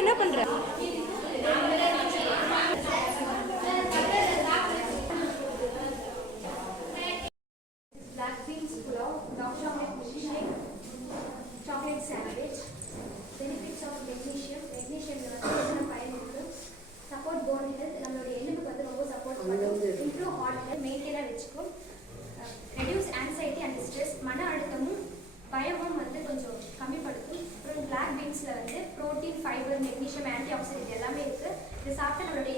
என்ன பண்ற? chocolate sandwich. Benefits of magnesium. Magnesium support bone health. நம்மளோட எலும்புக்கு வந்து ரொம்ப சப்போர்ட் பண்ணும். Improve heart health. மெயின்டைனா வெச்சுக்கும். Reduce anxiety and stress. மன அழுத்தமும் பயமும் வந்து கொஞ்சம் கம்மிப்படுத்தும். அப்புறம் black beansல வந்து protein, fiber, magnesium, antioxidant எல்லாமே இருக்கு. இது சாப்பிட்டா நம்மளோட